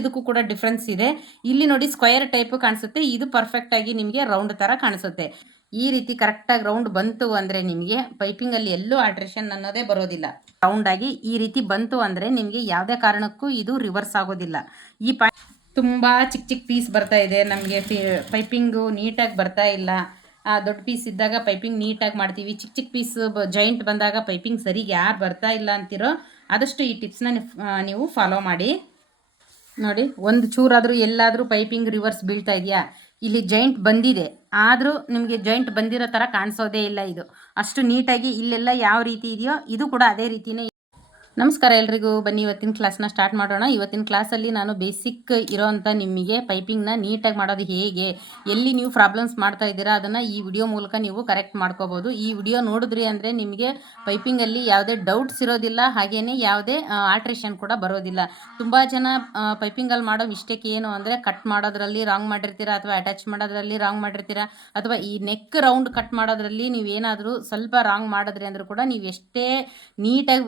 ಇದಕ್ಕೂ ಕೂಡ ಡಿಫ್ರೆನ್ಸ್ ಇದೆ. ಇಲ್ಲಿ ನೋಡಿ ಸ್ಕ್ವೇರ್ ಟೈಪ್ ಕಾಣಿಸುತ್ತೆ. ಇದು ಪರ್ಫೆಕ್ಟ್ ಆಗಿ ನಿಮಗೆ ರೌಂಡ್ ತರ ಕಾಣಿಸುತ್ತೆ. ಈ ರೀತಿ ಕರೆಕ್ಟಾಗಿ ರೌಂಡ್ ಬಂತು ಅಂದರೆ ನಿಮಗೆ ಪೈಪಿಂಗಲ್ಲಿ ಎಲ್ಲೂ ಆಲ್ಟ್ರೇಷನ್ ಅನ್ನೋದೇ ಬರೋದಿಲ್ಲ. ರೌಂಡ್ ಆಗಿ ಈ ರೀತಿ ಬಂತು ಅಂದರೆ ನಿಮಗೆ ಯಾವುದೇ ಕಾರಣಕ್ಕೂ ಇದು ರಿವರ್ಸ್ ಆಗೋದಿಲ್ಲ. ಈ ಪಾ ತುಂಬ ಚಿಕ್ಕ ಚಿಕ್ಕ ಪೀಸ್ ಬರ್ತಾ ಇದೆ. ನಮಗೆ ಪೈಪಿಂಗು ನೀಟಾಗಿ ಬರ್ತಾ ಇಲ್ಲ. ದೊಡ್ಡ ಪೀಸ್ ಇದ್ದಾಗ ಪೈಪಿಂಗ್ ನೀಟಾಗಿ ಮಾಡ್ತೀವಿ. ಚಿಕ್ಕ ಚಿಕ್ಕ ಪೀಸ್ ಜಾಯಿಂಟ್ ಬಂದಾಗ ಪೈಪಿಂಗ್ ಸರಿಗೆ ಯಾರು ಬರ್ತಾ ಇಲ್ಲ ಅಂತಿರೋ ಆದಷ್ಟು ಈ ಟಿಪ್ಸ್ನ ನೀವು ಫಾಲೋ ಮಾಡಿ. ನೋಡಿ, ಒಂದು ಚೂರಾದರೂ ಎಲ್ಲಾದರೂ ಪೈಪಿಂಗ್ ರಿವರ್ಸ್ ಬೀಳ್ತಾ ಇದೆಯಾ? ಇಲ್ಲಿ ಜಾಯಿಂಟ್ ಬಂದಿದೆ. ಆದರೂ ನಿಮಗೆ ಜಾಯಿಂಟ್ ಬಂದಿರೋ ಥರ ಕಾಣಿಸೋದೇ ಇಲ್ಲ ಇದು. ಅಷ್ಟು ನೀಟಾಗಿ ಇಲ್ಲೆಲ್ಲ ಯಾವ ರೀತಿ ಇದೆಯೋ, ಇದು ಕೂಡ ಅದೇ ರೀತಿನೇ ನಮಸ್ಕಾರ ಎಲ್ರಿಗೂ. ಬನ್ನಿ, ಇವತ್ತಿನ ಕ್ಲಾಸ್ನ ಸ್ಟಾರ್ಟ್ ಮಾಡೋಣ. ಇವತ್ತಿನ ಕ್ಲಾಸಲ್ಲಿ ನಾನು ಬೇಸಿಕ್ ಇರೋವಂಥ ನಿಮಗೆ ಪೈಪಿಂಗ್ನ ನೀಟಾಗಿ ಮಾಡೋದು ಹೇಗೆ? ಎಲ್ಲಿ ನೀವು ಪ್ರಾಬ್ಲಮ್ಸ್ ಮಾಡ್ತಾ ಇದ್ದೀರಾ? ಅದನ್ನು ಈ ವಿಡಿಯೋ ಮೂಲಕ ನೀವು ಕರೆಕ್ಟ್ ಮಾಡ್ಕೋಬೋದು. ಈ ವಿಡಿಯೋ ನೋಡಿದ್ರಿ ಅಂದರೆ ನಿಮಗೆ ಪೈಪಿಂಗಲ್ಲಿ ಯಾವುದೇ ಡೌಟ್ಸ್ ಇರೋದಿಲ್ಲ. ಹಾಗೆಯೇ ಯಾವುದೇ ಆಲ್ಟ್ರೇಷನ್ ಕೂಡ ಬರೋದಿಲ್ಲ. ತುಂಬ ಜನ ಪೈಪಿಂಗಲ್ಲಿ ಮಾಡೋ ಮಿಸ್ಟೇಕ್ ಏನು ಅಂದರೆ ಕಟ್ ಮಾಡೋದ್ರಲ್ಲಿ ರಾಂಗ್ ಮಾಡಿರ್ತೀರಾ? ಅಥವಾ ಅಟ್ಯಾಚ್ ಮಾಡೋದ್ರಲ್ಲಿ ರಾಂಗ್ ಮಾಡಿರ್ತೀರಾ? ಅಥವಾ ಈ ನೆಕ್ ರೌಂಡ್ ಕಟ್ ಮಾಡೋದ್ರಲ್ಲಿ ನೀವೇನಾದರೂ ಸ್ವಲ್ಪ ರಾಂಗ್ ಮಾಡಿದ್ರಿ ಅಂದರೂ ಕೂಡ ನೀವು ಎಷ್ಟೇ ನೀಟಾಗಿ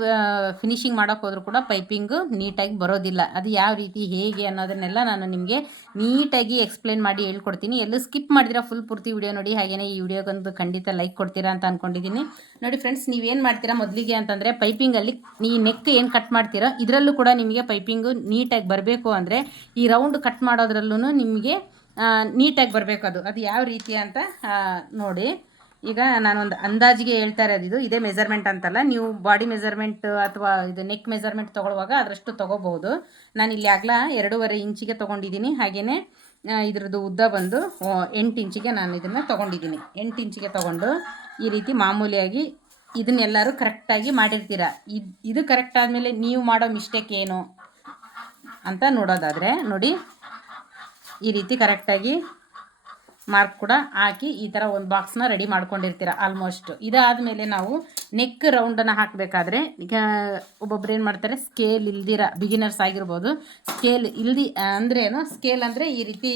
ಫಿನಿಶಿಂಗ್ ಮಾಡೋಕೆ ಹೋದರೂ ಕೂಡ ಪೈಪಿಂಗು ನೀಟಾಗಿ ಬರೋದಿಲ್ಲ. ಅದು ಯಾವ ರೀತಿ, ಹೇಗೆ ಅನ್ನೋದನ್ನೆಲ್ಲ ನಾನು ನಿಮಗೆ ನೀಟಾಗಿ ಎಕ್ಸ್ಪ್ಲೇನ್ ಮಾಡಿ ಹೇಳ್ಕೊಡ್ತೀನಿ. ಎಲ್ಲೂ ಸ್ಕಿಪ್ ಮಾಡಿದ್ರೆ ಫುಲ್ ಪೂರ್ತಿ ವಿಡಿಯೋ ನೋಡಿ ಹಾಗೆಯೇ ಈ ವಿಡಿಯೋಗೊಂದು ಖಂಡಿತ ಲೈಕ್ ಕೊಡ್ತೀರಾ ಅಂತ ಅಂದ್ಕೊಂಡಿದ್ದೀನಿ ನೋಡಿ ಫ್ರೆಂಡ್ಸ್ ನೀವೇನು ಮಾಡ್ತೀರಾ ಮೊದಲಿಗೆ ಅಂತಂದರೆ ಪೈಪಿಂಗಲ್ಲಿ ಈ ನೆಕ್ ಏನು ಕಟ್ ಮಾಡ್ತೀರೋ, ಇದರಲ್ಲೂ ಕೂಡ ನಿಮಗೆ ಪೈಪಿಂಗು ನೀಟಾಗಿ ಬರಬೇಕು ಅಂದರೆ ಈ ರೌಂಡ್ ಕಟ್ ಮಾಡೋದ್ರಲ್ಲೂ ನಿಮಗೆ ನೀಟಾಗಿ ಬರಬೇಕು ಅದು. ಅದು ಯಾವ ರೀತಿ ಅಂತ ನೋಡಿ. ಈಗ ನಾನೊಂದು ಅಂದಾಜಿಗೆ ಹೇಳ್ತಾ ಇರೋದು ಇದು ಇದೇ ಮೆಜರ್ಮೆಂಟ್ ಅಂತಲ್ಲ. ನೀವು ಬಾಡಿ ಮೆಜರ್ಮೆಂಟ್ ಅಥವಾ ಇದು ನೆಕ್ ಮೆಜರ್ಮೆಂಟ್ ತೊಗೊಳ್ಳುವಾಗ ಅದರಷ್ಟು ತೊಗೋಬಹುದು. ನಾನು ಇಲ್ಲಿ ಆಗಲ ಎರಡೂವರೆ ಇಂಚಿಗೆ ತೊಗೊಂಡಿದ್ದೀನಿ ಹಾಗೆಯೇ ಇದ್ರದ್ದು ಉದ್ದ ಬಂದು ಎಂಟು ಇಂಚಿಗೆ ನಾನು ಇದನ್ನು ತೊಗೊಂಡಿದ್ದೀನಿ ಎಂಟು ಇಂಚಿಗೆ ತೊಗೊಂಡು ಈ ರೀತಿ ಮಾಮೂಲಿಯಾಗಿ ಇದನ್ನೆಲ್ಲರೂ ಕರೆಕ್ಟಾಗಿ ಮಾಡಿರ್ತೀರ. ಇದು ಇದು ಕರೆಕ್ಟ್ ಆದಮೇಲೆ ನೀವು ಮಾಡೋ ಮಿಸ್ಟೇಕ್ ಏನು ಅಂತ ನೋಡೋದಾದರೆ, ನೋಡಿ, ಈ ರೀತಿ ಕರೆಕ್ಟಾಗಿ ಮಾರ್ಕ್ ಕೂಡ ಹಾಕಿ ಈ ಥರ ಒಂದು ಬಾಕ್ಸ್ನ ರೆಡಿ ಮಾಡ್ಕೊಂಡಿರ್ತೀರ ಆಲ್ಮೋಸ್ಟ್ ಇದಾದಮೇಲೆ ನಾವು ನೆಕ್ ರೌಂಡನ್ನು ಹಾಕಬೇಕಾದ್ರೆ, ಈಗ ಒಬ್ಬೊಬ್ರು ಏನು ಮಾಡ್ತಾರೆ ಸ್ಕೇಲ್ ಇಲ್ದಿರ ಬಿಗಿನರ್ಸ್ ಆಗಿರ್ಬೋದು ಸ್ಕೇಲ್ ಇಲ್ದಿ ಅಂದರೆ ಏನು ಸ್ಕೇಲ್ ಅಂದರೆ ಈ ರೀತಿ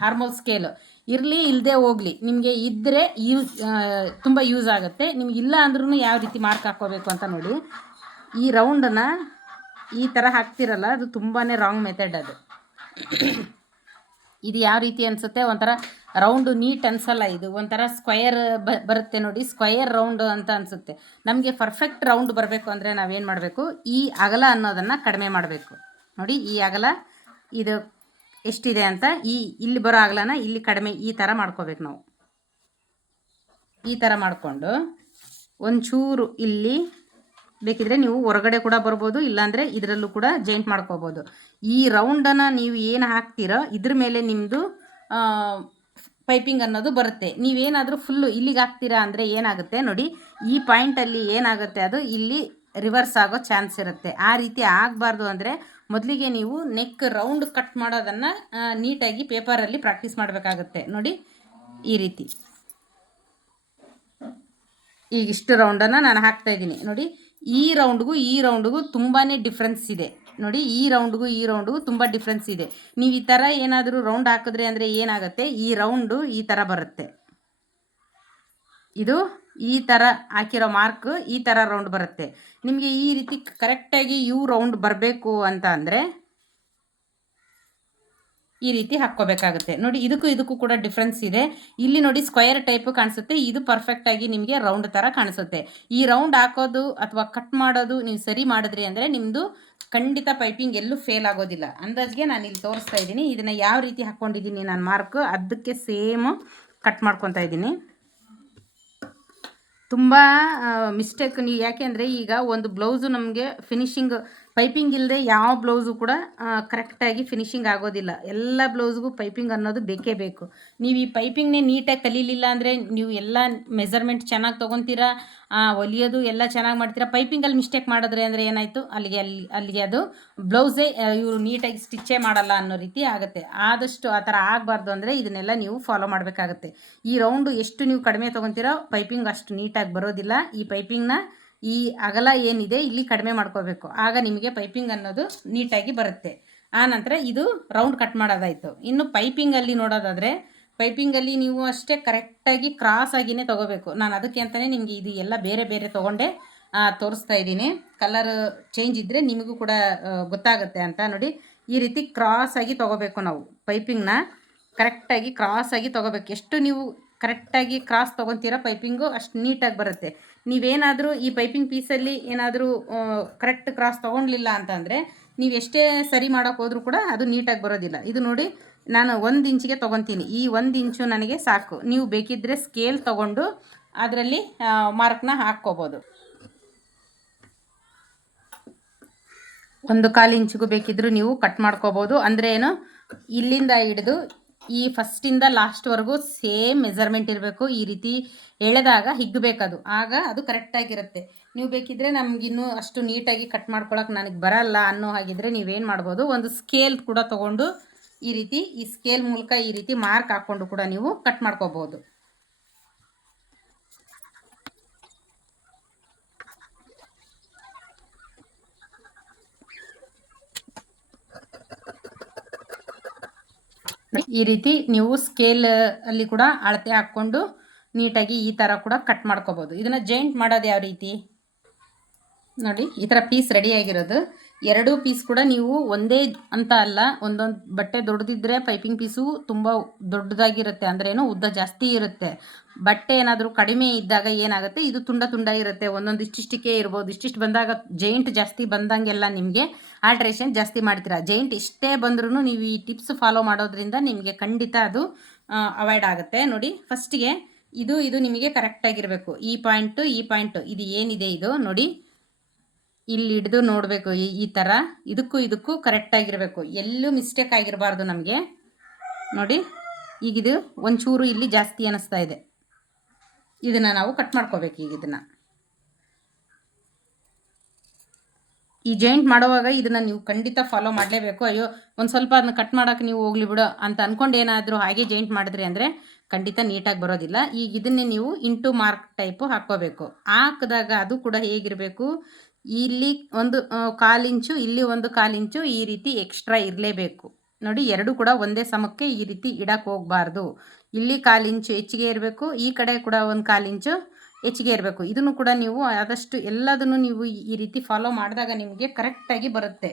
ಹಾರ್ಮೋಲ್ ಸ್ಕೇಲ್ ಇರಲಿ ಇಲ್ಲದೆ ಹೋಗಲಿ, ನಿಮಗೆ ಇದ್ದರೆ ಯೂಸ್ ತುಂಬ ಯೂಸ್ ಆಗುತ್ತೆ. ನಿಮ್ಗೆ ಇಲ್ಲ ಅಂದ್ರೂ ಯಾವ ರೀತಿ ಮಾರ್ಕ್ ಹಾಕ್ಕೋಬೇಕು ಅಂತ ನೋಡಿ. ಈ ರೌಂಡನ್ನು ಈ ಥರ ಹಾಕ್ತಿರಲ್ಲ, ಅದು ತುಂಬಾ ರಾಂಗ್ ಮೆಥಡ್ ಅದು. ಇದು ಯಾವ ರೀತಿ ಅನಿಸುತ್ತೆ? ಒಂಥರ ರೌಂಡು ನೀಟ್ ಅನ್ಸಲ್ಲ ಇದು. ಒಂಥರ ಸ್ಕ್ವಯರ್ ಬರುತ್ತೆ ನೋಡಿ. ಸ್ಕ್ವಯರ್ ರೌಂಡ್ ಅಂತ ಅನಿಸುತ್ತೆ. ನಮಗೆ ಪರ್ಫೆಕ್ಟ್ ರೌಂಡ್ ಬರಬೇಕು ಅಂದರೆ ನಾವೇನು ಮಾಡಬೇಕು? ಈ ಅಗಲ ಅನ್ನೋದನ್ನು ಕಡಿಮೆ ಮಾಡಬೇಕು. ನೋಡಿ, ಈ ಅಗಲ ಇದು ಎಷ್ಟಿದೆ ಅಂತ ಈ, ಇಲ್ಲಿ ಬರೋ ಅಗಲನ ಇಲ್ಲಿ ಕಡಿಮೆ ಈ ಥರ ಮಾಡ್ಕೋಬೇಕು ನಾವು. ಈ ಥರ ಮಾಡಿಕೊಂಡು ಒಂಚೂರು ಇಲ್ಲಿ ಬೇಕಿದ್ರೆ ನೀವು ಹೊರಗಡೆ ಕೂಡ ಬರ್ಬೋದು, ಇಲ್ಲಾಂದರೆ ಇದರಲ್ಲೂ ಕೂಡ ಜಾಯಿಂಟ್ ಮಾಡ್ಕೋಬೋದು. ಈ ರೌಂಡನ್ನು ನೀವು ಏನು ಹಾಕ್ತೀರೋ ಇದ್ರ ಮೇಲೆ ನಿಮ್ಮದು ಪೈಪಿಂಗ್ ಅನ್ನೋದು ಬರುತ್ತೆ. ನೀವೇನಾದರೂ ಫುಲ್ಲು ಇಲ್ಲಿಗೆ ಹಾಕ್ತೀರಾ ಅಂದರೆ ಏನಾಗುತ್ತೆ ನೋಡಿ, ಈ ಪಾಯಿಂಟಲ್ಲಿ ಏನಾಗುತ್ತೆ ಅದು ಇಲ್ಲಿ ರಿವರ್ಸ್ ಆಗೋ ಚಾನ್ಸ್ ಇರುತ್ತೆ. ಆ ರೀತಿ ಆಗಬಾರ್ದು ಅಂದರೆ ಮೊದಲಿಗೆ ನೀವು ನೆಕ್ ರೌಂಡ್ ಕಟ್ ಮಾಡೋದನ್ನು ನೀಟಾಗಿ ಪೇಪರಲ್ಲಿ ಪ್ರಾಕ್ಟೀಸ್ ಮಾಡಬೇಕಾಗುತ್ತೆ. ನೋಡಿ, ಈ ರೀತಿ. ಈಗಿಷ್ಟು ರೌಂಡನ್ನು ನಾನು ಹಾಕ್ತಾ ಇದ್ದೀನಿ. ನೋಡಿ, ಈ ರೌಂಡ್ಗೂ ಈ ರೌಂಡ್ಗೂ ತುಂಬಾ ಡಿಫ್ರೆನ್ಸ್ ಇದೆ. ನೋಡಿ, ಈ ರೌಂಡ್ಗೂ ಈ ರೌಂಡ್ಗೂ ತುಂಬ ಡಿಫ್ರೆನ್ಸ್ ಇದೆ. ನೀವು ಈ ಥರ ಏನಾದರೂ ರೌಂಡ್ ಹಾಕಿದ್ರೆ ಅಂದರೆ ಏನಾಗುತ್ತೆ? ಈ ರೌಂಡು ಈ ಥರ ಬರುತ್ತೆ. ಇದು ಈ ಥರ ಹಾಕಿರೋ ಮಾರ್ಕ್ ಈ ಥರ ರೌಂಡ್ ಬರುತ್ತೆ. ನಿಮಗೆ ಈ ರೀತಿ ಕರೆಕ್ಟಾಗಿ ಯು ರೌಂಡ್ ಬರಬೇಕು ಅಂತ ಅಂದರೆ ಈ ರೀತಿ ಹಾಕ್ಕೋಬೇಕಾಗುತ್ತೆ. ನೋಡಿ, ಇದಕ್ಕೂ ಇದಕ್ಕೂ ಕೂಡ ಡಿಫ್ರೆನ್ಸ್ ಇದೆ. ಇಲ್ಲಿ ನೋಡಿ ಸ್ಕ್ವೇರ್ ಟೈಪ್ ಕಾಣಿಸುತ್ತೆ. ಇದು ಪರ್ಫೆಕ್ಟ್ ಆಗಿ ನಿಮಗೆ ರೌಂಡ್ ಥರ ಕಾಣಿಸುತ್ತೆ. ಈ ರೌಂಡ್ ಹಾಕೋದು ಅಥವಾ ಕಟ್ ಮಾಡೋದು ನೀವು ಸರಿ ಮಾಡಿದ್ರಿ ಅಂದರೆ ನಿಮ್ಮದು ಖಂಡಿತ ಪೈಪಿಂಗ್ ಎಲ್ಲೂ ಫೇಲ್ ಆಗೋದಿಲ್ಲ. ಅಂದಾಜಿಗೆ ನಾನು ಇಲ್ಲಿ ತೋರಿಸ್ತಾ ಇದ್ದೀನಿ. ಇದನ್ನು ಯಾವ ರೀತಿ ಹಾಕ್ಕೊಂಡಿದ್ದೀನಿ ನಾನು ಮಾರ್ಕ್ ಅದಕ್ಕೆ ಸೇಮ್ ಕಟ್ ಮಾಡ್ಕೊತಾ ಇದ್ದೀನಿ. ತುಂಬ ಮಿಸ್ಟೇಕ್ ನೀವು ಯಾಕೆ ಅಂದರೆ ಈಗ ಒಂದು ಬ್ಲೌಸು ನಮಗೆ ಫಿನಿಶಿಂಗ್ ಪೈಪಿಂಗ್ ಇಲ್ಲದೆ ಯಾವ ಬ್ಲೌಸು ಕೂಡ ಕರೆಕ್ಟಾಗಿ ಫಿನಿಶಿಂಗ್ ಆಗೋದಿಲ್ಲ. ಎಲ್ಲ ಬ್ಲೌಸ್ಗೂ ಪೈಪಿಂಗ್ ಅನ್ನೋದು ಬೇಕೇ ಬೇಕು. ನೀವು ಈ ಪೈಪಿಂಗ್ನೇ ನೀಟಾಗಿ ಕಲೀಲಿಲ್ಲ ಅಂದರೆ ನೀವು ಎಲ್ಲ ಮೆಜರ್ಮೆಂಟ್ ಚೆನ್ನಾಗಿ ತೊಗೊತೀರಾ ಹೊಲಿಯೋದು ಎಲ್ಲ ಚೆನ್ನಾಗಿ ಮಾಡ್ತೀರಾ? ಪೈಪಿಂಗಲ್ಲಿ ಮಿಸ್ಟೇಕ್ ಮಾಡಿದ್ರೆ ಅಂದರೆ ಏನಾಯಿತು? ಅಲ್ಲಿಗೆ ಅಲ್ಲಿ, ಅಲ್ಲಿಗೆ ಅದು ಬ್ಲೌಸೇ ಇವರು ನೀಟಾಗಿ ಸ್ಟಿಚ್ಚೇ ಮಾಡಲ್ಲ ಅನ್ನೋ ರೀತಿ ಆಗುತ್ತೆ. ಆದಷ್ಟು ಆ ಥರ ಆಗಬಾರ್ದು ಅಂದರೆ ಇದನ್ನೆಲ್ಲ ನೀವು ಫಾಲೋ ಮಾಡಬೇಕಾಗತ್ತೆ. ಈ ರೌಂಡು ಎಷ್ಟು ನೀವು ಕಡಿಮೆ ತೊಗೊತೀರೋ, ಪೈಪಿಂಗ್ ಅಷ್ಟು ನೀಟಾಗಿ ಬರೋದಿಲ್ಲ. ಈ ಪೈಪಿಂಗ್ನ ಈ ಅಗಲ ಏನಿದೆ ಇಲ್ಲಿ ಕಡಿಮೆ ಮಾಡ್ಕೋಬೇಕು. ಆಗ ನಿಮಗೆ ಪೈಪಿಂಗ್ ಅನ್ನೋದು ನೀಟಾಗಿ ಬರುತ್ತೆ. ಆ ನಂತರ ಇದು ರೌಂಡ್ ಕಟ್ ಮಾಡೋದಾಯಿತು. ಇನ್ನು ಪೈಪಿಂಗಲ್ಲಿ ನೋಡೋದಾದರೆ ಪೈಪಿಂಗಲ್ಲಿ ನೀವು ಅಷ್ಟೇ ಕರೆಕ್ಟಾಗಿ ಕ್ರಾಸ್ ಆಗಿನೇ ತೊಗೋಬೇಕು. ನಾನು ಅದಕ್ಕೆ ಅಂತಲೇ ನಿಮಗೆ ಇದು ಎಲ್ಲ ಬೇರೆ ಬೇರೆ ತೊಗೊಂಡೆ ತೋರಿಸ್ತಾ ಇದ್ದೀನಿ. ಕಲರ್ ಚೇಂಜ್ ಇದ್ದರೆ ನಿಮಗೂ ಕೂಡ ಗೊತ್ತಾಗುತ್ತೆ ಅಂತ ನೋಡಿ. ಈ ರೀತಿ ಕ್ರಾಸ್ ಆಗಿ ತೊಗೋಬೇಕು ನಾವು ಪೈಪಿಂಗ್ನ ಕರೆಕ್ಟಾಗಿ ಆಗಿ ತೊಗೋಬೇಕು. ಎಷ್ಟು ನೀವು ಕರೆಕ್ಟಾಗಿ ಕ್ರಾಸ್ ತೊಗೊತೀರಾ ಪೈಪಿಂಗು, ಅಷ್ಟು ನೀಟಾಗಿ ಬರುತ್ತೆ. ನೀವೇನಾದರೂ ಈ ಪೈಪಿಂಗ್ ಪೀಸಲ್ಲಿ ಏನಾದರೂ ಕರೆಕ್ಟ್ ಕ್ರಾಸ್ ತೊಗೊಂಡ್ಲಿಲ್ಲ ಅಂತಂದರೆ ನೀವು ಎಷ್ಟೇ ಸರಿ ಮಾಡೋಕೆ ಹೋದರೂ ಕೂಡ ಅದು ನೀಟಾಗಿ ಬರೋದಿಲ್ಲ. ಇದು ನೋಡಿ, ನಾನು ಒಂದು ಇಂಚಿಗೆ ತೊಗೊತೀನಿ. ಈ ಒಂದು ಇಂಚು ನನಗೆ ಸಾಕು. ನೀವು ಬೇಕಿದ್ದರೆ ಸ್ಕೇಲ್ ತೊಗೊಂಡು ಅದರಲ್ಲಿ ಮಾರ್ಕ್ನ ಹಾಕ್ಕೋಬೋದು. ಒಂದು ಕಾಲು ಇಂಚಿಗೂ ಬೇಕಿದ್ದರೂ ನೀವು ಕಟ್ ಮಾಡ್ಕೋಬೋದು. ಅಂದರೆ ಏನು, ಇಲ್ಲಿಂದ ಹಿಡಿದು ಈ ಫಸ್ಟಿಂದ ಲಾಸ್ಟ್ವರೆಗೂ ಸೇಮ್ ಮೆಜರ್ಮೆಂಟ್ ಇರಬೇಕು. ಈ ರೀತಿ ಎಳೆದಾಗ ಹಿಗ್ಗಬೇಕದು. ಆಗ ಅದು ಕರೆಕ್ಟಾಗಿರುತ್ತೆ ನೀವು ಬೇಕಿದ್ದರೆ ನಮಗಿನ್ನೂ ಅಷ್ಟು ನೀಟಾಗಿ ಕಟ್ ಮಾಡ್ಕೊಳಕ್ಕೆ ನನಗೆ ಬರಲ್ಲ ಅನ್ನೋ ಹಾಗಿದ್ರೆ ನೀವೇನು ಮಾಡ್ಬೋದು, ಒಂದು ಸ್ಕೇಲ್ ಕೂಡ ತೊಗೊಂಡು ಈ ರೀತಿ, ಈ ಸ್ಕೇಲ್ ಮೂಲಕ ಈ ರೀತಿ ಮಾರ್ಕ್ ಹಾಕ್ಕೊಂಡು ಕೂಡ ನೀವು ಕಟ್ ಮಾಡ್ಕೋಬೋದು ಈ ರೀತಿ ನೀವು ಸ್ಕೇಲ್ ಅಲ್ಲಿ ಕೂಡ ಅಳತೆ ಹಾಕೊಂಡು ನೀಟಾಗಿ ಈ ತರ ಕೂಡ ಕಟ್ ಮಾಡ್ಕೋಬಹುದು ಇದನ್ನ ಜಾಯಿಂಟ್ ಮಾಡೋದು ಯಾವ ರೀತಿ? ನೋಡಿ, ಈ ಥರ ಪೀಸ್ ರೆಡಿಯಾಗಿರೋದು ಎರಡೂ ಪೀಸ್ ಕೂಡ ನೀವು ಒಂದೇ ಅಂತ ಅಲ್ಲ, ಒಂದೊಂದು ಬಟ್ಟೆ ದೊಡ್ಡದಿದ್ದರೆ ಪೈಪಿಂಗ್ ಪೀಸು ತುಂಬ ದೊಡ್ಡದಾಗಿರುತ್ತೆ, ಅಂದ್ರೆ ಏನು ಉದ್ದ ಜಾಸ್ತಿ ಇರುತ್ತೆ. ಬಟ್ಟೆ ಏನಾದರೂ ಕಡಿಮೆ ಇದ್ದಾಗ ಏನಾಗುತ್ತೆ, ಇದು ತುಂಡ ತುಂಡ ಇರುತ್ತೆ. ಒಂದೊಂದು ಇಷ್ಟಿಷ್ಟಕ್ಕೆ ಇರ್ಬೋದು. ಇಷ್ಟಿಷ್ಟು ಬಂದಾಗ ಜೈಂಟ್ ಜಾಸ್ತಿ ಬಂದಂಗೆಲ್ಲ ನಿಮಗೆ ಆಲ್ಟ್ರೇಷನ್ ಜಾಸ್ತಿ ಮಾಡ್ತೀರಾ. ಜೈಂಟ್ ಇಷ್ಟೇ ಬಂದ್ರೂ ನೀವು ಈ ಟಿಪ್ಸ್ ಫಾಲೋ ಮಾಡೋದ್ರಿಂದ ನಿಮಗೆ ಖಂಡಿತ ಅದು ಅವಾಯ್ಡ್ ಆಗುತ್ತೆ. ನೋಡಿ ಫಸ್ಟಿಗೆ ಇದು ಇದು ನಿಮಗೆ ಕರೆಕ್ಟಾಗಿರಬೇಕು ಈ ಪಾಯಿಂಟು ಈ ಪಾಯಿಂಟು ಇದು ಏನಿದೆ ಇದು? ನೋಡಿ ಇಲ್ಲಿ ಹಿಡಿದು ನೋಡಬೇಕು ಈ ಥರ ಇದಕ್ಕೂ ಇದಕ್ಕೂ ಕರೆಕ್ಟಾಗಿರಬೇಕು ಎಲ್ಲೂ ಮಿಸ್ಟೇಕ್ ಆಗಿರಬಾರ್ದು ನಮಗೆ. ನೋಡಿ ಈಗಿದು ಒಂಚೂರು ಇಲ್ಲಿ ಜಾಸ್ತಿ ಅನ್ನಿಸ್ತಾ ಇದೆ. ಇದನ್ನು ನಾವು ಕಟ್ ಮಾಡ್ಕೋಬೇಕು ಈಗ ಇದನ್ನು. ಈ ಜಾಯಿಂಟ್ ಮಾಡುವಾಗ ಇದನ್ನು ನೀವು ಖಂಡಿತ ಫಾಲೋ ಮಾಡಲೇಬೇಕು. ಅಯ್ಯೋ, ಒಂದು ಸ್ವಲ್ಪ ಅದನ್ನ ಕಟ್ ಮಾಡೋಕೆ ನೀವು ಹೋಗ್ಲಿ ಬಿಡು ಅಂತ ಅಂದ್ಕೊಂಡು ಏನಾದರೂ ಹಾಗೆ ಜಾಯಿಂಟ್ ಮಾಡಿದ್ರಿ ಅಂದರೆ ಖಂಡಿತ ನೀಟಾಗಿ ಬರೋದಿಲ್ಲ. ಈಗ ಇದನ್ನೇ ನೀವು ಇಂಟು ಮಾರ್ಕ್ ಟೈಪು ಹಾಕ್ಕೋಬೇಕು. ಹಾಕಿದಾಗ ಅದು ಕೂಡ ಹೇಗಿರಬೇಕು? ಇಲ್ಲಿ ಒಂದು ಕಾಲು ಇಂಚು ಇಲ್ಲಿ ಒಂದು ಕಾಲು ಇಂಚು ಈ ರೀತಿ ಎಕ್ಸ್ಟ್ರಾ ಇರಲೇಬೇಕು. ನೋಡಿ, ಎರಡು ಕೂಡ ಒಂದೇ ಸಮಕ್ಕೆ ಈ ರೀತಿ ಇಡಕ್ಕೆ ಹೋಗಬಾರ್ದು. ಇಲ್ಲಿ ಕಾಲು ಇಂಚು ಹೆಚ್ಚಿಗೆ ಇರಬೇಕು, ಈ ಕಡೆ ಕೂಡ ಒಂದು ಕಾಲು ಇಂಚು ಹೆಚ್ಚಿಗೆ ಇರಬೇಕು. ಇದನ್ನು ಕೂಡ ನೀವು ಆದಷ್ಟು ಎಲ್ಲದನ್ನು ನೀವು ಈ ರೀತಿ ಫಾಲೋ ಮಾಡಿದಾಗ ನಿಮಗೆ ಕರೆಕ್ಟಾಗಿ ಬರುತ್ತೆ.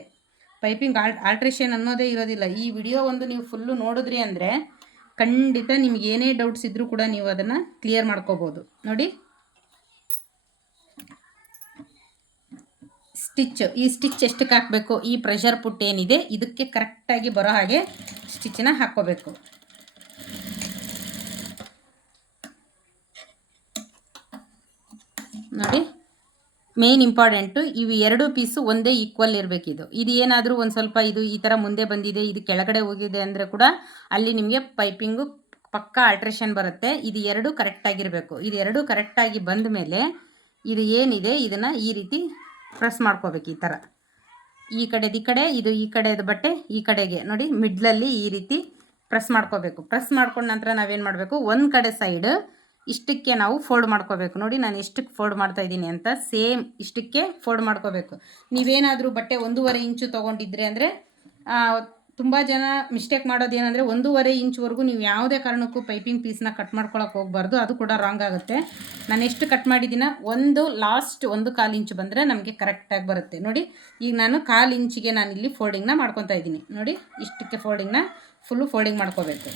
ಪೈಪಿಂಗ್ ಆಲ್ ಆಲ್ಟ್ರೇಷನ್ ಅನ್ನೋದೇ ಇರೋದಿಲ್ಲ. ಈ ವಿಡಿಯೋ ಒಂದು ನೀವು ಫುಲ್ಲು ನೋಡಿದ್ರಿ ಅಂದರೆ ಖಂಡಿತ ನಿಮ್ಗೆ ಏನೇ ಡೌಟ್ಸ್ ಇದ್ದರೂ ಕೂಡ ನೀವು ಅದನ್ನು ಕ್ಲಿಯರ್ ಮಾಡ್ಕೋಬೋದು. ನೋಡಿ. ಸ್ಟಿಚ್, ಈ ಸ್ಟಿಚ್ ಎಷ್ಟಕ್ಕೆ ಹಾಕಬೇಕು? ಈ ಪ್ರೆಷರ್ ಪುಟ್ ಏನಿದೆ? ಇದಕ್ಕೆ ಕರೆಕ್ಟಾಗಿ ಬರೋ ಹಾಗೆ ಸ್ಟಿಚ್ಚನ್ನ ಹಾಕ್ಕೋಬೇಕು. ನೋಡಿ ಮೇನ್ ಇಂಪಾರ್ಟೆಂಟು ಇವು ಎರಡು ಪೀಸು ಒಂದೇ ಈಕ್ವಲ್ ಇರಬೇಕಿದು ಇದು. ಏನಾದರೂ ಒಂದು ಸ್ವಲ್ಪ ಇದು ಈ ಥರ ಮುಂದೆ ಬಂದಿದೆ, ಇದು ಕೆಳಗಡೆ ಹೋಗಿದೆ ಅಂದರೆ ಕೂಡ ಅಲ್ಲಿ ನಿಮಗೆ ಪೈಪಿಂಗು ಪಕ್ಕ ಆಲ್ಟ್ರೇಷನ್ ಬರುತ್ತೆ. ಇದು ಎರಡು ಕರೆಕ್ಟಾಗಿರಬೇಕು ಇದು ಎರಡು ಕರೆಕ್ಟಾಗಿ ಬಂದ ಮೇಲೆ ಇದು ಏನಿದೆ? ಇದನ್ನು ಈ ರೀತಿ ಪ್ರೆಸ್ ಮಾಡ್ಕೋಬೇಕು ಈ ಥರ ಈ ಕಡೆದು ಈ ಕಡೆ, ಇದು ಈ ಕಡೆದು ಬಟ್ಟೆ, ಈ ಕಡೆಗೆ. ನೋಡಿ ಮಿಡ್ಲಲ್ಲಿ ಈ ರೀತಿ ಪ್ರೆಸ್ ಮಾಡ್ಕೋಬೇಕು. ಪ್ರೆಸ್ ಮಾಡ್ಕೊಂಡ ನಂತರ ನಾವೇನು ಮಾಡಬೇಕು? ಒಂದು ಕಡೆ ಸೈಡ್ ಇಷ್ಟಕ್ಕೆ ನಾವು ಫೋಲ್ಡ್ ಮಾಡ್ಕೋಬೇಕು. ನೋಡಿ, ನಾನು ಇಷ್ಟಕ್ಕೆ ಫೋಲ್ಡ್ ಮಾಡ್ತಾ ಇದ್ದೀನಿ ಅಂತ ಸೇಮ್ ಇಷ್ಟಕ್ಕೆ ಫೋಲ್ಡ್ ಮಾಡ್ಕೋಬೇಕು. ನೀವೇನಾದರೂ ಬಟ್ಟೆ ಒಂದೂವರೆ ಇಂಚು ತೊಗೊಂಡಿದ್ರೆ ಅಂದರೆ ತುಂಬ ಜನ ಮಿಸ್ಟೇಕ್ ಮಾಡೋದು ಏನಂದರೆ ಒಂದೂವರೆ ಇಂಚ್ವರೆಗೂ ನೀವು ಯಾವುದೇ ಕಾರಣಕ್ಕೂ ಪೈಪಿಂಗ್ ಪೀಸ್ನ ಕಟ್ ಮಾಡ್ಕೊಳಕ್ಕೆ ಹೋಗ್ಬಾರ್ದು. ಅದು ಕೂಡ ರಾಂಗ್ ಆಗುತ್ತೆ. ನಾನು ಎಷ್ಟು ಕಟ್ ಮಾಡಿದ್ದೀನ? ಒಂದು ಲಾಸ್ಟ್ ಒಂದು ಕಾಲು ಇಂಚು ಬಂದರೆ ನಮಗೆ ಕರೆಕ್ಟಾಗಿ ಬರುತ್ತೆ. ನೋಡಿ, ಈಗ ನಾನು ಕಾಲು ಇಂಚಿಗೆ ನಾನು ಇಲ್ಲಿ ಫೋಲ್ಡಿಂಗ್ನ ಮಾಡ್ಕೊತಾ ಇದ್ದೀನಿ. ನೋಡಿ, ಇಷ್ಟಕ್ಕೆ ಫೋಲ್ಡಿಂಗ್ನ ಫುಲ್ಲು ಫೋಲ್ಡಿಂಗ್ ಮಾಡ್ಕೋಬೇಕು.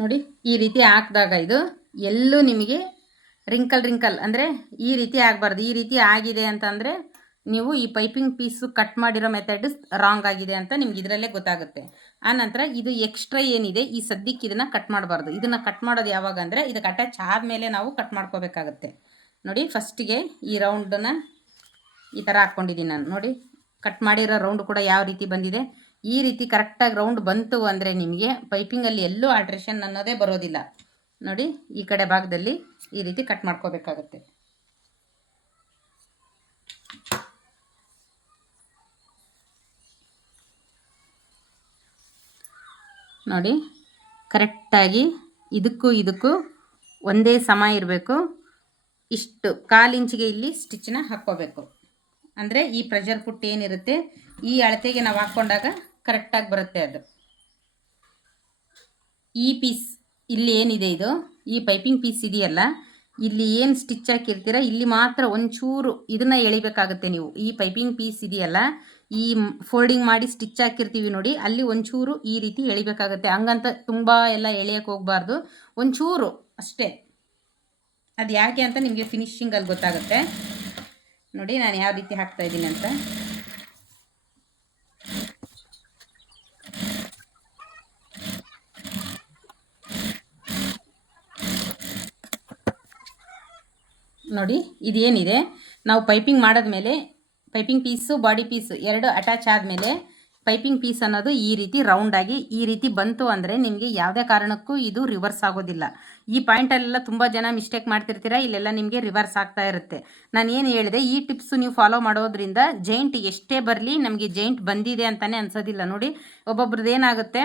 ನೋಡಿ, ಈ ರೀತಿ ಹಾಕಿದಾಗ ಇದು ಎಲ್ಲೂ ನಿಮಗೆ ರಿಂಕಲ್ ರಿಂಕಲ್ ಅಂದರೆ ಈ ರೀತಿ ಆಗಬಾರ್ದು, ಈ ರೀತಿ ಆಗಿದೆ ಅಂತಂದರೆ ನೀವು ಈ ಪೈಪಿಂಗ್ ಪೀಸು ಕಟ್ ಮಾಡಿರೋ ಮೆಥಡ್ ರಾಂಗ್ ಆಗಿದೆ ಅಂತ ನಿಮ್ಗೆ ಇದರಲ್ಲೇ ಗೊತ್ತಾಗುತ್ತೆ. ಆನಂತರ ಇದು ಎಕ್ಸ್ಟ್ರಾ ಏನಿದೆ, ಈ ಸದ್ಯಕ್ಕೆ ಇದನ್ನು ಕಟ್ ಮಾಡಬಾರ್ದು. ಇದನ್ನು ಕಟ್ ಮಾಡೋದು ಯಾವಾಗ ಅಂದರೆ ಇದಕ್ಕೆ ಅಟ್ಯಾಚ್ ಆದಮೇಲೆ ನಾವು ಕಟ್ ಮಾಡ್ಕೋಬೇಕಾಗತ್ತೆ. ನೋಡಿ ಫಸ್ಟಿಗೆ ಈ ರೌಂಡನ್ನು ಈ ಥರ ಹಾಕ್ಕೊಂಡಿದ್ದೀನಿ ನಾನು. ನೋಡಿ ಕಟ್ ಮಾಡಿರೋ ರೌಂಡ್ ಕೂಡ ಯಾವ ರೀತಿ ಬಂದಿದೆ? ಈ ರೀತಿ ಕರೆಕ್ಟಾಗಿ ರೌಂಡ್ ಬಂತು ಅಂದರೆ ನಿಮಗೆ ಪೈಪಿಂಗಲ್ಲಿ ಎಲ್ಲೂ ಆಲ್ಟ್ರೇಷನ್ ಅನ್ನೋದೇ ಬರೋದಿಲ್ಲ. ನೋಡಿ, ಈ ಕಡೆ ಭಾಗದಲ್ಲಿ ಈ ರೀತಿ ಕಟ್ ಮಾಡ್ಕೋಬೇಕಾಗತ್ತೆ. ನೋಡಿ ಕರೆಕ್ಟಾಗಿ ಇದಕ್ಕೂ ಇದಕ್ಕೂ ಒಂದೇ ಸಮ ಇರಬೇಕು. ಇಷ್ಟು ಕಾಲು ಇಂಚಿಗೆ ಇಲ್ಲಿ ಸ್ಟಿಚ್ನ ಹಾಕ್ಕೋಬೇಕು. ಅಂದರೆ ಈ ಪ್ರೆಷರ್ ಪುಟ್ ಏನಿರುತ್ತೆ, ಈ ಅಳತೆಗೆ ನಾವು ಹಾಕ್ಕೊಂಡಾಗ ಕರೆಕ್ಟಾಗಿ ಬರುತ್ತೆ ಅದು. ಈ ಪೀಸ್ ಇಲ್ಲಿ ಏನಿದೆ ಇದು? ಈ ಪೈಪಿಂಗ್ ಪೀಸ್ ಇದೆಯಲ್ಲ? ಇಲ್ಲಿ ಏನು ಸ್ಟಿಚ್ ಹಾಕಿರ್ತೀರ? ಇಲ್ಲಿ ಮಾತ್ರ ಒಂಚೂರು ಇದನ್ನ ಎಳಿಬೇಕಾಗುತ್ತೆ ನೀವು. ಈ ಪೈಪಿಂಗ್ ಪೀಸ್ ಇದೆಯಲ್ಲ, ಈ ಫೋಲ್ಡಿಂಗ್ ಮಾಡಿ ಸ್ಟಿಚ್ ಹಾಕಿರ್ತೀವಿ ನೋಡಿ, ಅಲ್ಲಿ ಒಂಚೂರು ಈ ರೀತಿ ಎಳಿಬೇಕಾಗುತ್ತೆ. ಹಂಗಂತ ತುಂಬ ಎಲ್ಲ ಎಳೆಯಕ್ಕೆ ಹೋಗಬಾರ್ದು. ಒಂಚೂರು ಅಷ್ಟೇ. ಅದು ಯಾಕೆ ಅಂತ ನಿಮಗೆ ಫಿನಿಶಿಂಗಲ್ಲಿ ಗೊತ್ತಾಗುತ್ತೆ. ನೋಡಿ, ನಾನು ಯಾವ ರೀತಿ ಹಾಕ್ತಾ ಇದ್ದೀನಿ ಅಂತ. ನೋಡಿ ಇದೇನಿದೆ. ನಾವು ಪೈಪಿಂಗ್ ಮಾಡಿದ್ಮೇಲೆ ಪೈಪಿಂಗ್ ಪೀಸು ಬಾಡಿ ಪೀಸು ಎರಡು ಅಟ್ಯಾಚ್ ಆದಮೇಲೆ ಪೈಪಿಂಗ್ ಪೀಸ್ ಅನ್ನೋದು ಈ ರೀತಿ ರೌಂಡಾಗಿ ಈ ರೀತಿ ಬಂತು ಅಂದರೆ ನಿಮಗೆ ಯಾವುದೇ ಕಾರಣಕ್ಕೂ ಇದು ರಿವರ್ಸ್ ಆಗೋದಿಲ್ಲ. ಈ ಪಾಯಿಂಟಲ್ಲೆಲ್ಲ ತುಂಬ ಜನ ಮಿಸ್ಟೇಕ್ ಮಾಡ್ತಿರ್ತೀರಾ? ಇಲ್ಲೆಲ್ಲ ನಿಮಗೆ ರಿವರ್ಸ್ ಆಗ್ತಾ ಇರುತ್ತೆ. ನಾನು ಏನು ಹೇಳಿದೆ, ಈ ಟಿಪ್ಸು ನೀವು ಫಾಲೋ ಮಾಡೋದ್ರಿಂದ ಜೈಂಟ್ ಎಷ್ಟೇ ಬರಲಿ ನಮಗೆ ಜೈಂಟ್ ಬಂದಿದೆ ಅಂತಲೇ ಅನ್ಸೋದಿಲ್ಲ. ನೋಡಿ, ಒಬ್ಬೊಬ್ರದ್ದು ಏನಾಗುತ್ತೆ,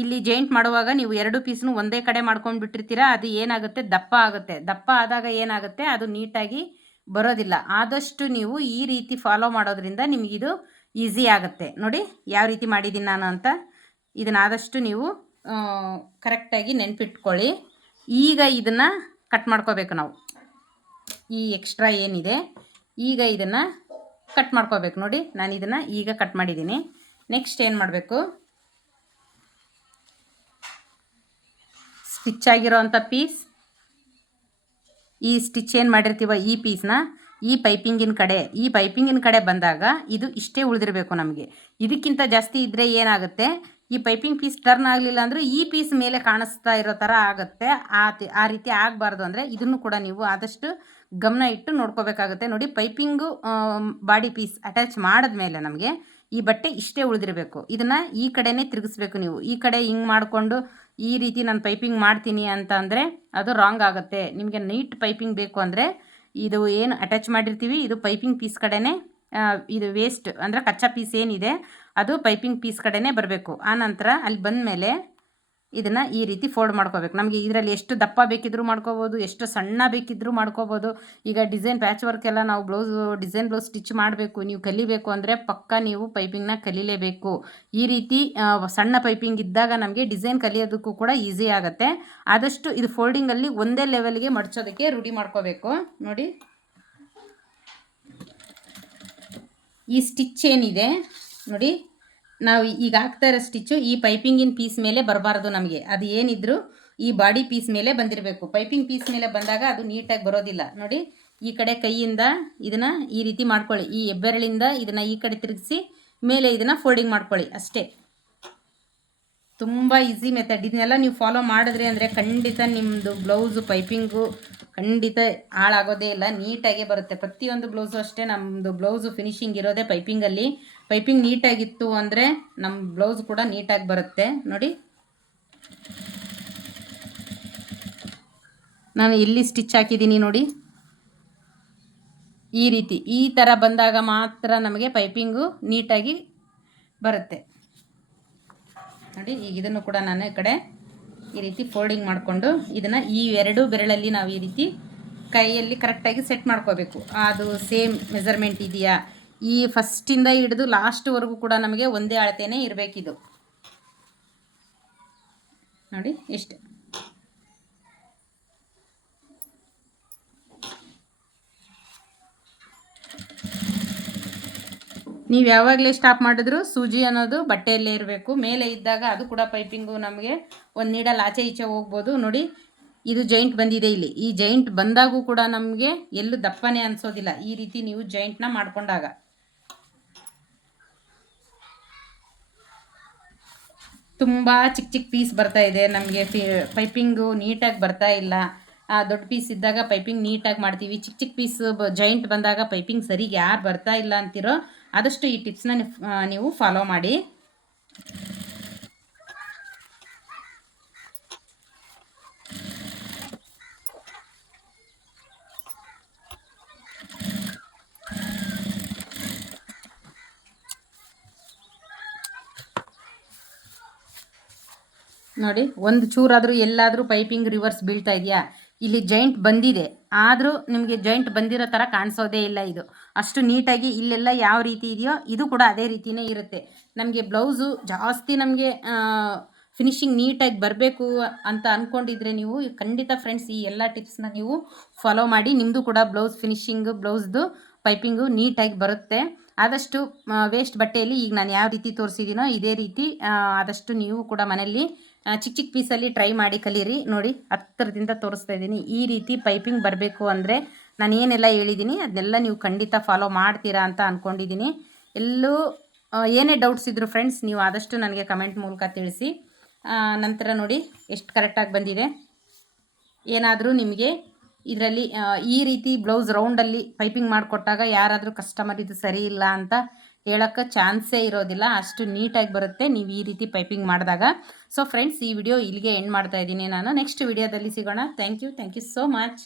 ಇಲ್ಲಿ ಜೈಂಟ್ ಮಾಡುವಾಗ ನೀವು ಎರಡು ಪೀಸ್ನು ಒಂದೇ ಕಡೆ ಮಾಡ್ಕೊಂಡು ಬಿಟ್ಟಿರ್ತೀರಾ? ಅದು ಏನಾಗುತ್ತೆ, ದಪ್ಪ ಆಗುತ್ತೆ. ದಪ್ಪ ಆದಾಗ ಏನಾಗುತ್ತೆ, ಅದು ನೀಟಾಗಿ ಬರೋದಿಲ್ಲ. ಆದಷ್ಟು ನೀವು ಈ ರೀತಿ ಫಾಲೋ ಮಾಡೋದ್ರಿಂದ ನಿಮಗಿದು ಈಸಿ ಆಗುತ್ತೆ. ನೋಡಿ, ಯಾವ ರೀತಿ ಮಾಡಿದ್ದೀನಿ ನಾನು ಅಂತ. ಇದನ್ನ ಆದಷ್ಟು ನೀವು ಕರೆಕ್ಟಾಗಿ ನೆನ್ಪಿಟ್ಕೊಳ್ಳಿ. ಈಗ ಇದನ್ನು ಕಟ್ ಮಾಡ್ಕೋಬೇಕು ನಾವು. ಈ ಎಕ್ಸ್ಟ್ರಾ ಏನಿದೆ, ಈಗ ಇದನ್ನು ಕಟ್ ಮಾಡ್ಕೋಬೇಕು. ನೋಡಿ, ನಾನು ಇದನ್ನು ಈಗ ಕಟ್ ಮಾಡಿದ್ದೀನಿ. ನೆಕ್ಸ್ಟ್ ಏನು ಮಾಡಬೇಕು? ಸ್ಟಿಚ್ ಆಗಿರೋವಂಥ ಪೀಸ್. ಈ ಸ್ಟಿಚ್ ಏನು ಮಾಡಿರ್ತೀವ ಈ ಪೀಸ್ನ ಈ ಪೈಪಿಂಗಿನ ಕಡೆ, ಈ ಪೈಪಿಂಗಿನ ಕಡೆ ಬಂದಾಗ ಇದು ಇಷ್ಟೇ ಉಳಿದಿರಬೇಕು ನಮಗೆ. ಇದಕ್ಕಿಂತ ಜಾಸ್ತಿ ಇದ್ದರೆ ಏನಾಗುತ್ತೆ? ಈ ಪೈಪಿಂಗ್ ಪೀಸ್ ಟರ್ನ್ ಆಗಲಿಲ್ಲ ಅಂದರೆ ಈ ಪೀಸ್ ಮೇಲೆ ಕಾಣಿಸ್ತಾ ಇರೋ ಥರ ಆಗುತ್ತೆ. ಆ ಆ ರೀತಿ ಆಗಬಾರ್ದು ಅಂದರೆ ಇದನ್ನು ಕೂಡ ನೀವು ಆದಷ್ಟು ಗಮನ ಇಟ್ಟು ನೋಡ್ಕೋಬೇಕಾಗುತ್ತೆ. ನೋಡಿ, ಪೈಪಿಂಗು ಬಾಡಿ ಪೀಸ್ ಅಟ್ಯಾಚ್ ಮಾಡಿದ್ಮೇಲೆ ನಮಗೆ ಈ ಬಟ್ಟೆ ಇಷ್ಟೇ ಉಳಿದಿರಬೇಕು. ಇದನ್ನು ಈ ಕಡೆನೇ ತಿರುಗಿಸ್ಬೇಕು ನೀವು. ಈ ಕಡೆ ಹಿಂಗೆ ಮಾಡಿಕೊಂಡು ಈ ರೀತಿ ನಾನು ಪೈಪಿಂಗ್ ಮಾಡ್ತೀನಿ ಅಂತ ಅಂದರೆ ಅದು ರಾಂಗ್ ಆಗುತ್ತೆ. ನಿಮಗೆ ನೀಟ್ ಪೈಪಿಂಗ್ ಬೇಕು ಅಂದರೆ ಇದು ಏನು ಅಟ್ಯಾಚ್ ಮಾಡಿರ್ತೀವಿ, ಇದು ಪೈಪಿಂಗ್ ಪೀಸ್ ಕಡೆನೇ ಇದು ವೇಸ್ಟ್ ಅಂದರೆ ಕಚ್ಚಾ ಪೀಸ್ ಏನಿದೆ, ಅದು ಪೈಪಿಂಗ್ ಪೀಸ್ ಕಡೆನೇ ಬರಬೇಕು. ಆನಂತರ ಅಲ್ಲಿ ಬಂದಮೇಲೆ ಇದನ್ನು ಈ ರೀತಿ ಫೋಲ್ಡ್ ಮಾಡ್ಕೋಬೇಕು. ನಮಗೆ ಇದರಲ್ಲಿ ಎಷ್ಟು ದಪ್ಪ ಬೇಕಿದ್ರು ಮಾಡ್ಕೋಬೋದು, ಎಷ್ಟು ಸಣ್ಣ ಬೇಕಿದ್ರು ಮಾಡ್ಕೋಬೋದು. ಈಗ ಡಿಸೈನ್ ಪ್ಯಾಚ್ ವರ್ಕ್ ಎಲ್ಲ ನಾವು ಬ್ಲೌಸ್ ಡಿಸೈನ್ ಬ್ಲೌಸ್ ಸ್ಟಿಚ್ ಮಾಡಬೇಕು. ನೀವು ಕಲಿಬೇಕು ಅಂದರೆ ಪಕ್ಕ ನೀವು ಪೈಪಿಂಗ್ನ ಕಲಿಲೇಬೇಕು. ಈ ರೀತಿ ಸಣ್ಣ ಪೈಪಿಂಗ್ ಇದ್ದಾಗ ನಮಗೆ ಡಿಸೈನ್ ಕಲಿಯೋದಕ್ಕೂ ಕೂಡ ಈಸಿ ಆಗುತ್ತೆ. ಆದಷ್ಟು ಇದು ಫೋಲ್ಡಿಂಗಲ್ಲಿ ಒಂದೇ ಲೆವೆಲ್ಗೆ ಮಡಚೋದಕ್ಕೆ ರೂಢಿ ಮಾಡ್ಕೋಬೇಕು. ನೋಡಿ. ಈ ಸ್ಟಿಚ್ ಏನಿದೆ? ನೋಡಿ. ನಾವು ಈಗ ಹಾಕ್ತಾ ಇರೋ ಸ್ಟಿಚ್ಚು ಈ ಪೈಪಿಂಗಿನ ಪೀಸ್ ಮೇಲೆ ಬರಬಾರ್ದು ನಮಗೆ. ಅದು ಏನಿದ್ರು ಈ ಬಾಡಿ ಪೀಸ್ ಮೇಲೆ ಬಂದಿರಬೇಕು. ಪೈಪಿಂಗ್ ಪೀಸ್ ಮೇಲೆ ಬಂದಾಗ ಅದು ನೀಟಾಗಿ ಬರೋದಿಲ್ಲ. ನೋಡಿ, ಈ ಕಡೆ ಕೈಯಿಂದ ಇದನ್ನು ಈ ರೀತಿ ಮಾಡ್ಕೊಳ್ಳಿ. ಈ ಹೆಬ್ಬೆರಳಿಂದ ಇದನ್ನು ಈ ಕಡೆ ತಿರುಗಿಸಿ ಮೇಲೆ ಇದನ್ನು ಫೋಲ್ಡಿಂಗ್ ಮಾಡ್ಕೊಳ್ಳಿ ಅಷ್ಟೇ. ತುಂಬ ಈಸಿ ಮೆಥಡ್ ಇದನ್ನೆಲ್ಲ ನೀವು ಫಾಲೋ ಮಾಡಿದ್ರಿ ಅಂದರೆ ಖಂಡಿತ ನಿಮ್ಮದು ಬ್ಲೌಸು ಪೈಪಿಂಗು ಖಂಡಿತ ಹಾಳಾಗೋದೇ ಇಲ್ಲ. ನೀಟಾಗೇ ಬರುತ್ತೆ. ಪ್ರತಿಯೊಂದು ಬ್ಲೌಸು ಅಷ್ಟೇ. ನಮ್ಮದು ಬ್ಲೌಸು ಫಿನಿಶಿಂಗ್ ಇರೋದೇ ಪೈಪಿಂಗಲ್ಲಿ ಪೈಪಿಂಗ್ ನೀಟಾಗಿತ್ತು ಅಂದರೆ ನಮ್ಮ ಬ್ಲೌಸ್ ಕೂಡ ನೀಟಾಗಿ ಬರುತ್ತೆ. ನೋಡಿ. ನಾನು ಎಲ್ಲಿ ಸ್ಟಿಚ್ ಹಾಕಿದ್ದೀನಿ ನೋಡಿ. ಈ ರೀತಿ, ಈ ಥರ ಬಂದಾಗ ಮಾತ್ರ ನಮಗೆ ಪೈಪಿಂಗು ನೀಟಾಗಿ ಬರುತ್ತೆ. ನೋಡಿ, ಈಗ ಇದನ್ನು ಕೂಡ ನಾನು ಈ ಕಡೆ ಈ ರೀತಿ ಫೋಲ್ಡಿಂಗ್ ಮಾಡಿಕೊಂಡು ಇದನ್ನು ಈ ಎರಡು ಬೆರಳಲ್ಲಿ ನಾವು ಈ ರೀತಿ ಕೈಯಲ್ಲಿ ಕರೆಕ್ಟಾಗಿ ಸೆಟ್ ಮಾಡ್ಕೋಬೇಕು. ಅದು ಸೇಮ್ ಮೆಜರ್ಮೆಂಟ್ ಇದೆಯಾ? ಈ ಫಸ್ಟಿಂದ ಹಿಡಿದು ಲಾಸ್ಟ್ವರೆಗೂ ಕೂಡ ನಮಗೆ ಒಂದೇ ಅಳತೆನೇ ಇರಬೇಕಿದು. ನೋಡಿ ಎಷ್ಟು ನೀವು ಯಾವಾಗಲೇ ಸ್ಟಾಪ್ ಮಾಡಿದ್ರು ಸೂಜಿ ಅನ್ನೋದು ಬಟ್ಟೆಯಲ್ಲೇ ಇರಬೇಕು. ಮೇಲೆ ಇದ್ದಾಗ ಅದು ಕೂಡ ಪೈಪಿಂಗು ನಮಗೆ ಒಂದು ನೀಡಲ್ ಆಚೆ ಈಚೆ ಹೋಗ್ಬೋದು. ನೋಡಿ, ಇದು ಜೈಂಟ್ ಬಂದಿದೆ ಇಲ್ಲಿ. ಈ ಜೈಂಟ್ ಬಂದಾಗೂ ಕೂಡ ನಮಗೆ ಎಲ್ಲೂ ದಪ್ಪನೇ ಅನಿಸೋದಿಲ್ಲ. ಈ ರೀತಿ ನೀವು ಜೈಂಟ್ನ ಮಾಡ್ಕೊಂಡಾಗ. ತುಂಬ ಚಿಕ್ಕ ಚಿಕ್ಕ ಪೀಸ್ ಬರ್ತಾ ಇದೆ. ನಮಗೆ ಪೈಪಿಂಗು ನೀಟಾಗಿ ಬರ್ತಾ ಇಲ್ಲ. ದೊಡ್ಡ ಪೀಸ್ ಇದ್ದಾಗ ಪೈಪಿಂಗ್ ನೀಟಾಗಿ ಮಾಡ್ತೀವಿ. ಚಿಕ್ಕ ಚಿಕ್ಕ ಪೀಸ್ ಜಾಯಿಂಟ್ ಬಂದಾಗ ಪೈಪಿಂಗ್ ಸರಿಗೆ ಯಾರು ಬರ್ತಾ ಇಲ್ಲ ಅಂತಿರೋ, ಆದಷ್ಟು ಈ ಟಿಪ್ಸ್ನ ನೀವು ಫಾಲೋ ಮಾಡಿ. ನೋಡಿ, ಒಂದು ಚೂರಾದರೂ ಎಲ್ಲಾದರೂ ಪೈಪಿಂಗ್ ರಿವರ್ಸ್ ಬೀಳ್ತಾ ಇದೆಯಾ? ಇಲ್ಲಿ ಜಾಯಿಂಟ್ ಬಂದಿದೆ. ಆದರೂ ನಿಮಗೆ ಜಾಯಿಂಟ್ ಬಂದಿರೋ ಥರ ಕಾಣಿಸೋದೇ ಇಲ್ಲ ಇದು. ಅಷ್ಟು ನೀಟಾಗಿ ಇಲ್ಲೆಲ್ಲ ಯಾವ ರೀತಿ ಇದೆಯೋ, ಇದು ಕೂಡ ಅದೇ ರೀತಿಯೇ ಇರುತ್ತೆ. ನಮಗೆ ಬ್ಲೌಸು ಜಾಸ್ತಿ ನಮಗೆ ಫಿನಿಶಿಂಗ್ ನೀಟಾಗಿ ಬರಬೇಕು ಅಂತ ಅಂದ್ಕೊಂಡಿದ್ರೆ ನೀವು ಖಂಡಿತ ಫ್ರೆಂಡ್ಸ್ ಈ ಎಲ್ಲ ಟಿಪ್ಸ್ನ ನೀವು ಫಾಲೋ ಮಾಡಿ. ನಿಮ್ಮದು ಕೂಡ ಬ್ಲೌಸ್ ಫಿನಿಶಿಂಗ್ ಬ್ಲೌಸ್ದು ಪೈಪಿಂಗು ನೀಟಾಗಿ ಬರುತ್ತೆ. ಆದಷ್ಟು ವೇಸ್ಟ್ ಬಟ್ಟೆಯಲ್ಲಿ ಈಗ ನಾನು ಯಾವ ರೀತಿ ತೋರಿಸಿದ್ದೀನೋ ಇದೇ ರೀತಿ ಆದಷ್ಟು ನೀವು ಕೂಡ ಮನೆಯಲ್ಲಿ ಚಿಕ್ಕ ಚಿಕ್ಕ ಪೀಸಲ್ಲಿ ಟ್ರೈ ಮಾಡಿ ಕಲೀರಿ. ನೋಡಿ, ಹತ್ತಿರದಿಂದ ತೋರಿಸ್ತಾ ಇದ್ದೀನಿ. ಈ ರೀತಿ ಪೈಪಿಂಗ್ ಬರಬೇಕು ಅಂದರೆ ನಾನು ಏನೆಲ್ಲ ಹೇಳಿದ್ದೀನಿ ಅದನ್ನೆಲ್ಲ ನೀವು ಖಂಡಿತ ಫಾಲೋ ಮಾಡ್ತೀರಾ ಅಂತ ಅಂದ್ಕೊಂಡಿದ್ದೀನಿ ಎಲ್ಲೂ ಏನೇ ಡೌಟ್ಸ್ ಇದ್ದರು ಫ್ರೆಂಡ್ಸ್ ನೀವು ಆದಷ್ಟು ನನಗೆ ಕಮೆಂಟ್ ಮೂಲಕ ತಿಳಿಸಿ. ನಂತರ ನೋಡಿ, ಎಷ್ಟು ಕರೆಕ್ಟಾಗಿ ಬಂದಿದೆ. ಏನಾದರೂ ನಿಮಗೆ ಇದರಲ್ಲಿ ಈ ರೀತಿ ಬ್ಲೌಸ್ ರೌಂಡಲ್ಲಿ ಪೈಪಿಂಗ್ ಮಾಡಿಕೊಟ್ಟಾಗ ಯಾರಾದರೂ ಕಸ್ಟಮರ್ ಇದು ಸರಿ ಇಲ್ಲ ಅಂತ ಹೇಳೋಕ್ಕೆ ಚಾನ್ಸೇ ಇರೋದಿಲ್ಲ, ಅಷ್ಟು ನೀಟಾಗಿ ಬರುತ್ತೆ, ನೀವು ಈ ರೀತಿ ಪೈಪಿಂಗ್ ಮಾಡಿದಾಗ. ಸೊ ಫ್ರೆಂಡ್ಸ್ ಈ ವಿಡಿಯೋ ಇಲ್ಲಿಗೆ ಎಂಡ್ ಮಾಡ್ತಾ ಇದ್ದೀನಿ ನಾನು. ನೆಕ್ಸ್ಟ್ ವಿಡಿಯೋದಲ್ಲಿ ಸಿಗೋಣ. Thank you thank you so much